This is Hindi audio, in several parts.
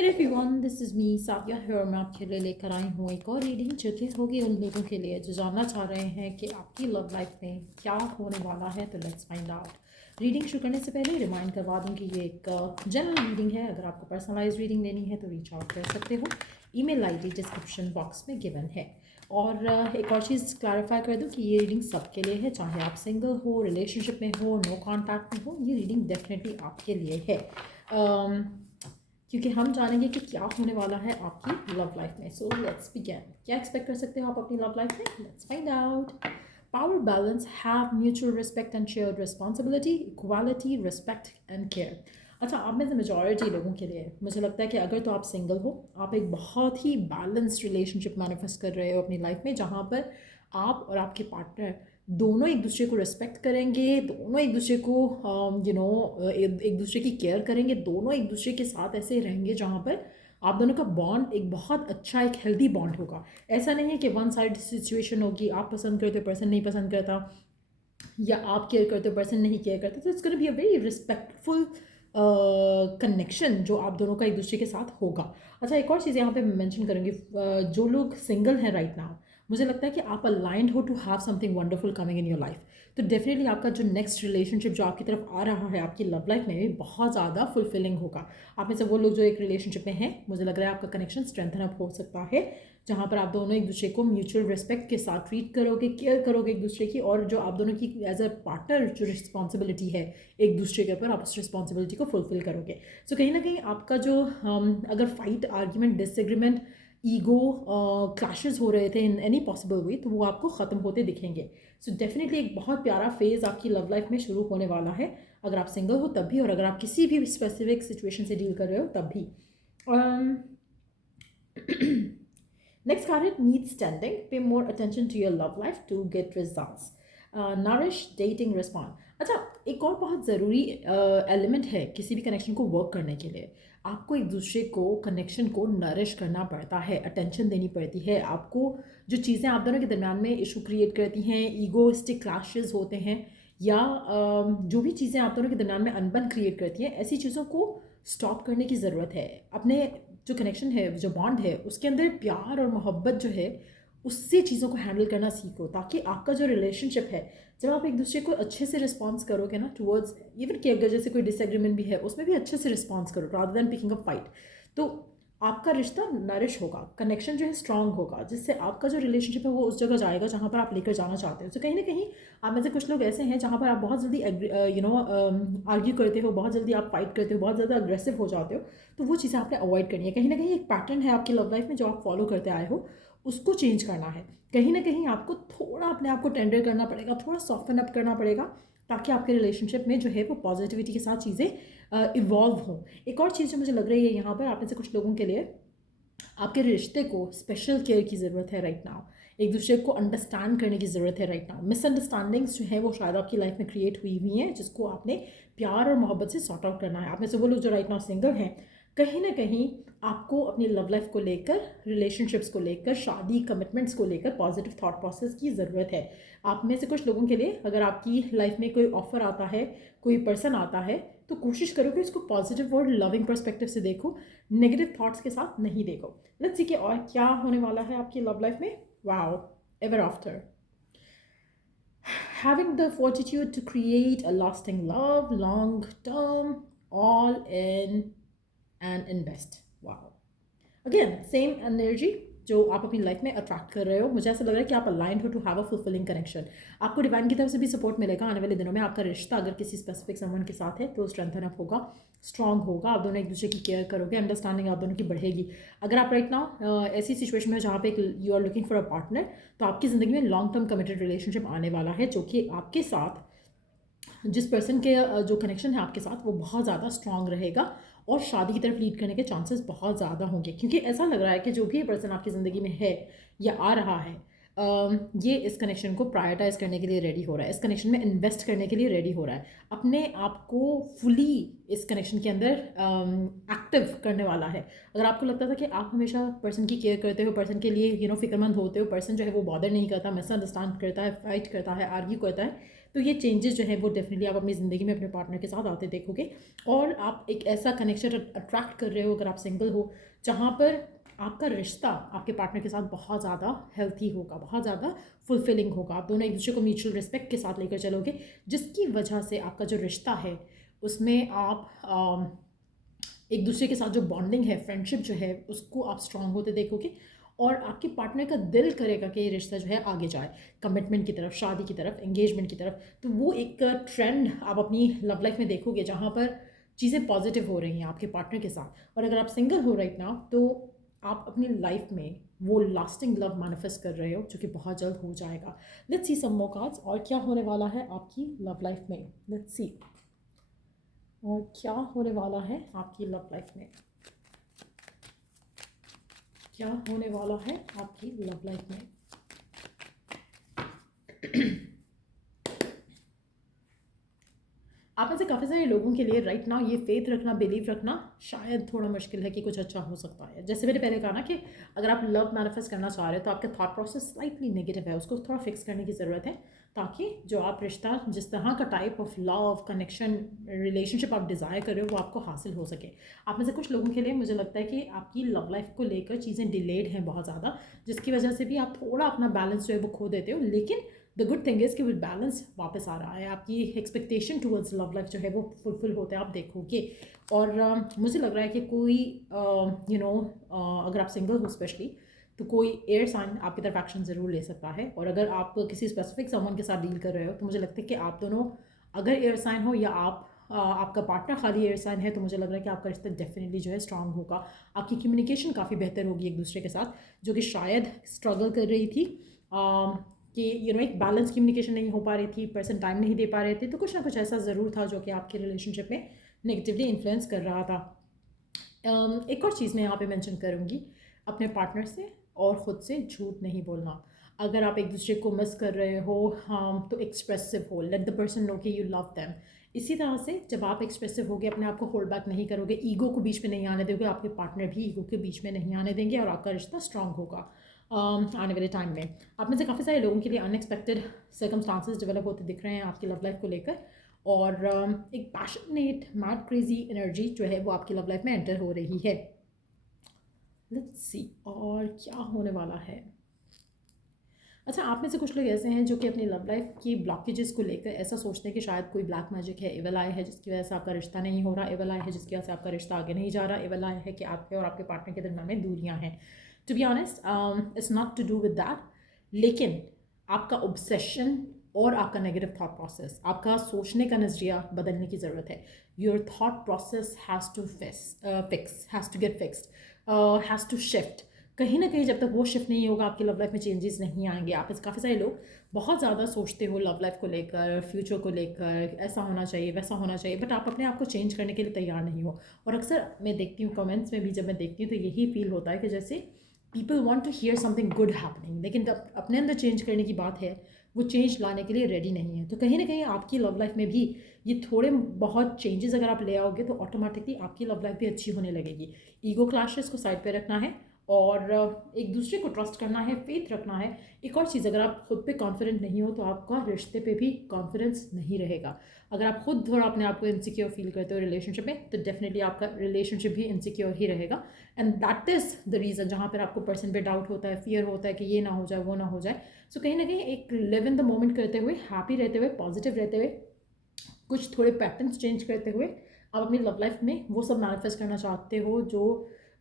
Hey everyone, this is me साविया here। मैं आपके लिए लेकर आई हूँ एक और रीडिंग जो कि होगी उन लोगों के लिए जो जानना चाह रहे हैं कि आपकी लव लाइफ में क्या होने वाला है। तो लेट्स फाइंड आउट। रीडिंग शुरू करने से पहले रिमाइंड करवा दूँ कि ये एक जनरल रीडिंग है। अगर आपको पर्सनलाइज रीडिंग लेनी है तो रीच आउट कर सकते हो। ईमेल आईडी डिस्क्रिप्शन बॉक्स में गिवन है। और एक और चीज़ क्लैरिफाई कर दूँ कि ये रीडिंग सबके लिए है, चाहे आप सिंगल हो, रिलेशनशिप में हो, नो कॉन्टैक्ट में हो, ये रीडिंग डेफिनेटली आपके लिए है। क्योंकि हम जानेंगे कि क्या होने वाला है आपकी लव लाइफ में। So let's begin. क्या एक्सपेक्ट कर सकते हो आप अपनी लव लाइफ में? Let's find out. Power balance, have mutual respect and shared responsibility, equality, respect and care. अच्छा, आप में से मेजॉरिटी लोगों के लिए मुझे लगता है कि अगर तो आप सिंगल हो, आप एक बहुत ही बैलेंस्ड रिलेशनशिप मैनिफेस्ट कर रहे हो अपनी लाइफ में, जहाँ पर आप और आपके पार्टनर दोनों एक दूसरे को रिस्पेक्ट करेंगे, दोनों एक दूसरे को एक दूसरे की केयर करेंगे, दोनों एक दूसरे के साथ ऐसे रहेंगे जहाँ पर आप दोनों का बॉन्ड एक बहुत अच्छा, एक हेल्दी बॉन्ड होगा। ऐसा नहीं है कि वन साइड सिचुएशन होगी, आप पसंद करते हो पर्सन नहीं पसंद करता, या आप केयर करते हो पर्सन नहीं केयर करता। तो it's gonna be a very respectful connection जो आप दोनों का एक दूसरे के साथ होगा। अच्छा, एक और चीज़ यहाँ पे मैं मेंशन करूँगी, जो लोग सिंगल हैं राइट नाउ, मुझे लगता है कि आप अलाइंड हो to have something wonderful coming in your life. तो डेफिनेटली आपका जो नेक्स्ट रिलेशनशिप जो आपकी तरफ आ रहा है आपकी लव लाइफ में भी बहुत ज़्यादा फुलफिलिंग होगा। आप में से वो लोग जो एक रिलेशनशिप में हैं, मुझे लग रहा है आपका कनेक्शन स्ट्रेंथन अप हो सकता है, जहाँ पर आप दोनों एक दूसरे को म्यूचुअल रिस्पेक्ट के साथ ट्रीट करोगे, केयर करोगे एक दूसरे की, और जो आप दोनों की एज अ पार्टनर जो रिस्पॉन्सिबिलिटी है एक दूसरे के ऊपर, आप उस रिस्पॉन्सिबिलिटी को फुलफिल करोगे। सो कहीं ना कहीं आपका जो अगर fight, argument, disagreement, ego clashes हो रहे थे इन एनी पॉसिबल वे, तो वो आपको ख़त्म होते दिखेंगे। सो डेफिनेटली एक बहुत प्यारा फेज़ आपकी लव लाइफ में शुरू होने वाला है, अगर आप सिंगल हो तब भी, और अगर आप किसी भी स्पेसिफिक सिचुएशन से डील कर रहे हो तब भी। Next card, needs tending. Pay more attention to your love life to get results. Nourish, dating, respond. अच्छा, एक और बहुत ज़रूरी एलिमेंट है किसी भी कनेक्शन को वर्क करने के लिए। आपको एक दूसरे को, कनेक्शन को नरिश करना पड़ता है, अटेंशन देनी पड़ती है आपको। जो चीज़ें आप दोनों के दरमियान में इशू क्रिएट करती हैं, ईगोइस्टिक क्लैशेस होते हैं, या जो भी चीज़ें आप दोनों के दरमियान में अनबन क्रिएट करती हैं, ऐसी चीज़ों को स्टॉप करने की ज़रूरत है। अपने जो कनेक्शन है, जो बॉन्ड है, उसके अंदर प्यार और मोहब्बत जो है, उससे चीज़ों को हैंडल करना सीखो, ताकि आपका जो रिलेशनशिप है, जब आप एक दूसरे को अच्छे से रिस्पॉन्स करोगे ना टुवर्ड्स, इवन कि अगर जैसे कोई डिसएग्रीमेंट भी है उसमें भी अच्छे से रिस्पॉन्स करो rather than picking a fight, तो आपका रिश्ता नरिश होगा, कनेक्शन जो है स्ट्रांग होगा, जिससे आपका जो रिलेशनशिप है वो उस जगह जाएगा जहाँ पर आप लेकर जाना चाहते हो। तो कहीं ना कहीं आप में से कुछ लोग ऐसे हैं जहाँ पर आप बहुत जल्दी आर्ग्यू करते हो, बहुत जल्दी आप फाइट करते हो, बहुत ज़्यादा अग्रेसिव हो जाते हो। तो वो चीज़ें आपने अवॉइड करनी है। कहीं ना कहीं एक पैटर्न है आपकी लव लाइफ में जो आप फॉलो करते आए हो, उसको चेंज करना है। कहीं ना कहीं आपको थोड़ा अपने आप को टेंडर करना पड़ेगा, थोड़ा सॉफ्टन अप करना पड़ेगा, ताकि आपके रिलेशनशिप में जो है वो पॉजिटिविटी के साथ चीज़ें इवॉल्व हों। एक और चीज़ जो मुझे लग रही है यहाँ पर आप में से कुछ लोगों के लिए, आपके रिश्ते को स्पेशल केयर की ज़रूरत है राइट नाउ। एक दूसरे को अंडरस्टैंड करने की ज़रूरत है राइट नाउ। मिसअंडरस्टैंडिंग्स जो है वो शायद आपकी लाइफ में क्रिएट हुई हैं, जिसको आपने प्यार और मोहब्बत से सॉर्ट आउट करना है। आप में से वो लोग जो राइट नाउ सिंगल हैं, कहीं ना कहीं आपको अपनी लव लाइफ को लेकर, रिलेशनशिप्स को लेकर, शादी, कमिटमेंट्स को लेकर पॉजिटिव थॉट प्रोसेस की ज़रूरत है। आप में से कुछ लोगों के लिए, अगर आपकी लाइफ में कोई ऑफर आता है, कोई पर्सन आता है, तो कोशिश करो कि इसको पॉजिटिव और लविंग पर्सपेक्टिव से देखो, नेगेटिव थॉट्स के साथ नहीं देखो। लेट्स सी कि और क्या होने वाला है आपकी लव लाइफ में। Wow, ever after, having the fortitude to create a lasting love, long term, all in and invest. Wow. Again same energy जो आप अपनी लाइफ में अट्रैक्ट कर रहे हो, मुझे ऐसा लग रहा है कि आप अलाइंड हो to have a fulfilling connection. आपको डिवाइन की तरफ से भी सपोर्ट मिलेगा आने वाले दिनों में। आपका रिश्ता अगर किसी स्पेसिफिक समवन के साथ है तो स्ट्रेंथन अप होगा, स्ट्रांग होगा, आप दोनों एक दूसरे की केयर करोगे, अंडरस्टैंडिंग आप दोनों की बढ़ेगी। अगर आप राइट नाउ ऐसी सिचुएशन में जहाँ पे you are looking for a partner, तो आपकी ज़िंदगी में लॉन्ग टर्म कमिटेड रिलेशनशिप आने वाला है, जो कि आपके साथ, जिस पर्सन के जो कनेक्शन है आपके साथ, वो बहुत ज़्यादा स्ट्रांग रहेगा, और शादी की तरफ लीड करने के चांसेस बहुत ज़्यादा होंगे। क्योंकि ऐसा लग रहा है कि जो भी पर्सन आपकी ज़िंदगी में है या आ रहा है, ये इस कनेक्शन को प्रायोरिटाइज करने के लिए रेडी हो रहा है, इस कनेक्शन में इन्वेस्ट करने के लिए रेडी हो रहा है, अपने आप को फुली इस कनेक्शन के अंदर एक्टिव करने वाला है। अगर आपको लगता था कि आप हमेशा पर्सन की केयर करते हो, पर्सन के लिए फिक्रमंद होते हो, पर्सन जो है वो बॉदर नहीं करता, मिसअंडरस्टैंड करता है, फाइट करता है, आर्ग्यू करता है, तो ये चेंजेस जो है वो डेफिनेटली आप अपनी ज़िंदगी में अपने पार्टनर के साथ आते देखोगे, और आप एक ऐसा कनेक्शन अट्रैक्ट कर रहे हो अगर आप सिंगल हो, जहाँ पर आपका रिश्ता आपके पार्टनर के साथ बहुत ज़्यादा हेल्थी होगा, बहुत ज़्यादा फुलफिलिंग होगा। आप दोनों एक दूसरे को म्यूचुअल रिस्पेक्ट के साथ लेकर चलोगे, जिसकी वजह से आपका जो रिश्ता है उसमें आप एक दूसरे के साथ जो बॉन्डिंग है, फ्रेंडशिप जो है, उसको आप स्ट्रांग होते देखोगे, और आपके पार्टनर का दिल करेगा कि ये रिश्ता जो है आगे जाए, कमिटमेंट की तरफ, शादी की तरफ, एंगेजमेंट की तरफ। तो वो एक ट्रेंड आप अपनी लव लाइफ में देखोगे जहाँ पर चीज़ें पॉजिटिव हो रही हैं आपके पार्टनर के साथ। और अगर आप सिंगल हो राइट नाउ, तो आप अपनी लाइफ में वो लास्टिंग लव मैनिफेस्ट कर रहे हो, जो कि बहुत जल्द हो जाएगा। Let's see some more cards, और क्या होने वाला है आपकी लव लाइफ में। लेट्स सी, और क्या होने वाला है आपकी लव लाइफ में, क्या होने वाला है आपकी लव लाइफ में। आप में से काफ़ी सारे लोगों के लिए राइट नाउ ये फेथ रखना, बिलीव रखना शायद थोड़ा मुश्किल है कि कुछ अच्छा हो सकता है। जैसे मैंने पहले कहा ना कि अगर आप लव मैनिफेस्ट करना चाह रहे हो तो आपका थॉट प्रोसेस स्लाइटली नेगेटिव है, उसको थोड़ा फिक्स करने की ज़रूरत है, ताकि जो आप रिश्ता, जिस तरह का type of love connection relationship आप डिज़ायर कर रहे हो वो आपको हासिल हो सके। आप में से कुछ लोगों के लिए मुझे लगता है कि आपकी लव लाइफ को लेकर चीज़ें डिलेड हैं बहुत ज़्यादा, जिसकी वजह से भी आप थोड़ा अपना बैलेंस जो है वो खो देते हो। लेकिन द गुड थिंग इज़ कि वो बैलेंस वापस आ रहा है, आपकी एक्सपेक्टेशन टूवर्ड्स लव लाइफ जो है वो फुलफिल होते हैं आप देखोगे। और मुझे लग रहा है कि कोई अगर आप सिंगल हो स्पेशली, तो कोई एयर साइन आपकी तरफ एक्शन ज़रूर ले सकता है। और अगर आप किसी स्पेसिफिक समवन के साथ डील कर रहे हो, तो मुझे लगता है कि आप दोनों, अगर एयर साइन हो या आपका पार्टनर खाली एयर साइन है, तो मुझे लग रहा है कि आपका रिश्ता डेफिनेटली जो है स्ट्रांग होगा। आपकी कम्युनिकेशन काफ़ी बेहतर होगी एक दूसरे के साथ, जो कि शायद स्ट्रगल कर रही थी, कि एक बैलेंस कम्युनिकेशन नहीं हो पा रही थी, पर्सन टाइम नहीं दे पा रहे थे, तो कुछ ना कुछ ऐसा ज़रूर था जो कि आपके रिलेशनशिप में नेगेटिवली इन्फ्लुएंस कर रहा था। एक और चीज़ मैं यहाँ पे मेंशन करूँगी, अपने पार्टनर से और ख़ुद से झूठ नहीं बोलना। अगर आप एक दूसरे को मिस कर रहे हो, तो एक्सप्रेसिव हो, लेट द पर्सन नो कि यू लव देम। इसी तरह से जब आप एक्सप्रेसिव होगे, अपने आप को होल्ड बैक नहीं करोगे, ईगो को बीच में नहीं आने दोगे, आपके पार्टनर भी ईगो के बीच में नहीं आने देंगे, और आपका रिश्ता स्ट्रांग होगा आने वाले टाइम में। आप में से काफ़ी सारे लोगों के लिए अनएक्सपेक्टेड सर्कमस्टांसेस डेवलप होते दिख रहे हैं आपकी लव लाइफ को लेकर, और एक पैशनेट मैड क्रेजी एनर्जी जो है वो आपकी लव लाइफ में एंटर हो रही है। लेट्स सी, और क्या होने वाला है। अच्छा, आप में से कुछ लोग ऐसे हैं जो कि अपनी लव लाइफ की ब्लॉकेजेस को लेकर ऐसा सोचते हैं कि शायद कोई ब्लैक मैजिक है, एवल आई है, जिसकी वजह से आपका रिश्ता नहीं हो रहा, एवल आई है जिसकी वजह से आपका रिश्ता आगे नहीं जा रहा, एवल आई है कि आपके और आपके पार्टनर के दरमियान में दूरियां हैं। To be honest, it's not to do with that, लेकिन आपका ऑब्सेशन और आपका नेगेटिव थॉट प्रोसेस, आपका सोचने का नज़रिया बदलने की ज़रूरत है। Your thought process has to has to get fixed, has to shift. कहीं ना कहीं जब तक वो शिफ्ट नहीं होगा, आपकी लव लाइफ में चेंजेस नहीं आएंगे। आप काफ़ी सारे लोग बहुत ज़्यादा सोचते हो लव लाइफ को लेकर, फ्यूचर को लेकर, ऐसा होना चाहिए, वैसा होना चाहिए, बट आप अपने आप को चेंज करने के लिए तैयार नहीं हो। और अक्सर मैं देखती हूँ कमेंट्स में भी, जब मैं देखती हूँ तो यही फील होता है कि जैसे people want to hear something good happening, लेकिन जब अपने अंदर चेंज करने की बात है, वो चेंज लाने के लिए रेडी नहीं है। तो कहीं ना कहीं आपकी लव लाइफ में भी ये थोड़े बहुत चेंजेस अगर आप ले आओगे, तो ऑटोमेटिकली आपकी लव लाइफ भी अच्छी होने लगेगी। ईगो क्लैशेस को साइड पे रखना है, और एक दूसरे को ट्रस्ट करना है, फेथ रखना है। एक और चीज़, अगर आप खुद पे कॉन्फिडेंट नहीं हो, तो आपका रिश्ते पे भी कॉन्फिडेंस नहीं रहेगा। अगर आप खुद थोड़ा अपने आप को इनसिक्योर फील करते हो रिलेशनशिप में, तो डेफिनेटली आपका रिलेशनशिप भी इनसिक्योर ही रहेगा। And that is the reason जहाँ पर आपको पर्सन पे डाउट होता है, फियर होता है कि ये ना हो जाए, वो ना हो जाए। सो कहीं ना कहीं एक लिव इन द मोमेंट करते हुए, हैप्पी रहते हुए, पॉजिटिव रहते हुए, कुछ थोड़े पैटर्न्स चेंज करते हुए, आप अपनी लव लाइफ में वो सब मैनिफेस्ट करना चाहते हो जो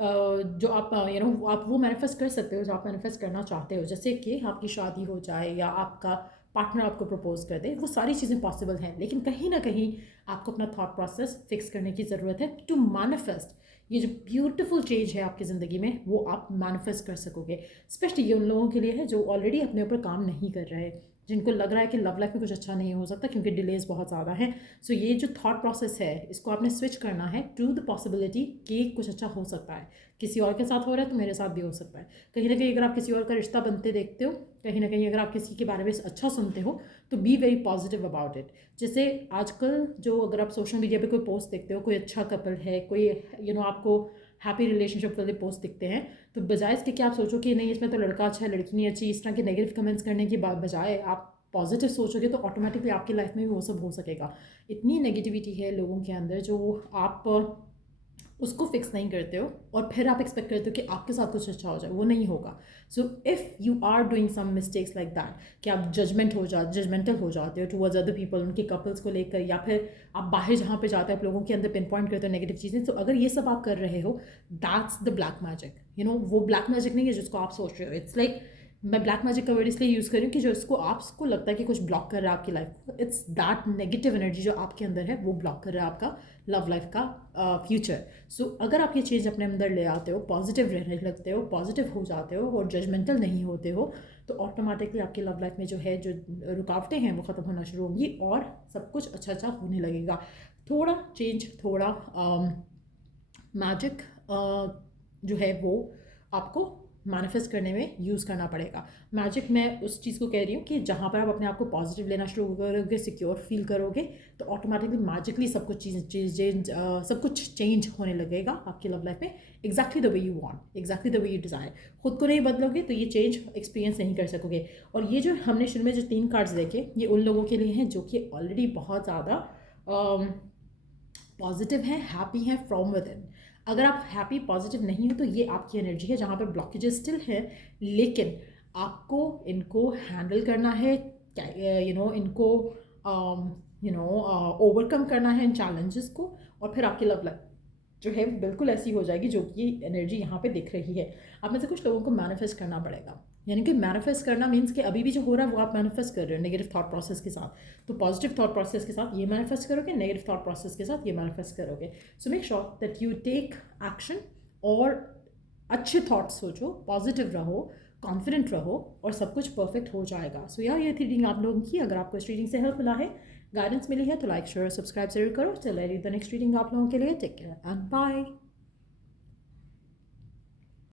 आप आप वो मैनिफेस्ट कर सकते हो जो आप मैनिफेस्ट करना चाहते हो। जैसे कि आपकी शादी हो जाए, या आपका पार्टनर आपको प्रपोज कर दे, वो सारी चीज़ें पॉसिबल हैं। लेकिन कहीं ना कहीं आपको अपना थॉट प्रोसेस फिक्स करने की ज़रूरत है टू मैनिफेस्ट ये जो ब्यूटीफुल चेंज है आपकी ज़िंदगी में, वो आप मैनिफेस्ट कर सकोगे। स्पेशली ये उन लोगों के लिए है जो ऑलरेडी अपने ऊपर काम नहीं कर रहे, जिनको लग रहा है कि लव लाइफ में कुछ अच्छा नहीं हो सकता क्योंकि डिलेज बहुत ज़्यादा है। सो ये जो थॉट प्रोसेस है, इसको आपने स्विच करना है टू द पॉसिबिलिटी कि कुछ अच्छा हो सकता है। किसी और के साथ हो रहा है तो मेरे साथ भी हो सकता है। कहीं ना कहीं अगर आप किसी और का रिश्ता बनते देखते हो, कहीं ना कहीं अगर आप किसी के बारे में अच्छा सुनते हो, तो be very positive about it. जैसे आजकल जो अगर आप सोशल मीडिया पे कोई पोस्ट देखते हो, कोई अच्छा कपल है, कोई आपको हैप्पी रिलेशनशिप वाले पोस्ट दिखते हैं, तो बजाय इसके कि आप सोचो कि नहीं इसमें तो लड़का अच्छा है, लड़की नहीं अच्छी, इस तरह के नेगेटिव कमेंट्स करने की बजाय आप पॉजिटिव सोचोगे तो ऑटोमेटिकली आपकी लाइफ में भी वो सब हो सकेगा। इतनी नेगेटिविटी है लोगों के अंदर जो आप उसको फिक्स नहीं करते हो और फिर आप एक्सपेक्ट करते हो कि आपके साथ कुछ अच्छा हो जाए, वो नहीं होगा। So if you are doing some mistakes like that कि आप जजमेंटल हो जाते हो टुवर्ड्स अदर पीपल, उनके कपल्स को लेकर, या फिर आप बाहर जहाँ पे जाते हो आप लोगों के अंदर पिन पॉइंट करते हो नेगेटिव चीज़ें, तो अगर ये सब आप कर रहे हो, दैट्स द ब्लैक मैजिक। वो ब्लैक मैजिक नहीं है जिसको आप सोच रहे हो। इट्स लाइक मैं ब्लैक मैजिक का वर्ड इसलिए यूज़ कर रही हूँ कि जो इसको आपको लगता है कि कुछ ब्लॉक कर रहा है आपकी लाइफ को, इट्स दैट नेगेटिव एनर्जी जो आपके अंदर है वो ब्लॉक कर रहा है आपका लव लाइफ का फ्यूचर। सो अगर आप ये चीज़ अपने अंदर ले आते हो, पॉजिटिव रहने लगते हो, पॉजिटिव हो जाते हो और जजमेंटल नहीं होते हो, तो ऑटोमेटिकली आपकी लव लाइफ में जो है जो रुकावटें हैं वो ख़त्म होना शुरू होंगी और सब कुछ अच्छा अच्छा होने लगेगा। थोड़ा चेंज, थोड़ा मैजिक जो है वो आपको मैनिफेस्ट करने में यूज़ करना पड़ेगा। मैजिक मैं उस चीज़ को कह रही हूँ कि जहाँ पर आप अपने आप को पॉजिटिव लेना शुरू करोगे, सिक्योर फील करोगे, तो ऑटोमेटिकली मैजिकली सब कुछ सब कुछ चेंज होने लगेगा आपकी लव लाइफ में, exactly the way you want, exactly the way you desire. खुद को नहीं बदलोगे तो ये चेंज एक्सपीरियंस नहीं कर सकोगे। और ये जो हमने शुरू में जो 3 कार्ड्स देखे, ये उन लोगों के लिए हैं जो कि ऑलरेडी बहुत ज़्यादा पॉजिटिव हैं, हैप्पी हैं फ्रॉम विद इन। अगर आप हैप्पी पॉजिटिव नहीं हो तो ये आपकी एनर्जी है जहाँ पर ब्लॉकेजेस स्टिल है, लेकिन आपको इनको हैंडल करना है, इनको ओवरकम करना है इन चैलेंजेस को, और फिर आपकी लव लाइफ जो है बिल्कुल ऐसी हो जाएगी जो कि एनर्जी यहाँ पे दिख रही है। आप में से कुछ लोगों को मैनिफेस्ट करना पड़ेगा, यानी कि मैनिफेस्ट करना मीन्स कि अभी भी जो हो रहा है वो आप मैनिफेस्ट कर रहे हो नेगेटिव थॉट प्रोसेस के साथ, तो पॉजिटिव थॉट प्रोसेस के साथ ये मैनिफेस्ट करोगे, नेगेटिव थॉट प्रोसेस के साथ ये मैनिफेस्ट करोगे। So make sure that you take action और अच्छे थॉट्स सोचो, पॉजिटिव रहो, कॉन्फिडेंट रहो और सब कुछ परफेक्ट हो जाएगा। सो यार ये थी रीडिंग आप लोगों की। अगर आपको इस रीडिंग से हेल्प मिला है, गाइडेंस मिली है, तो लाइक शेयर सब्सक्राइब जरूर करो। चल रही द नेक्स्ट रीडिंग आप लोगों के लिए। Take care and bye.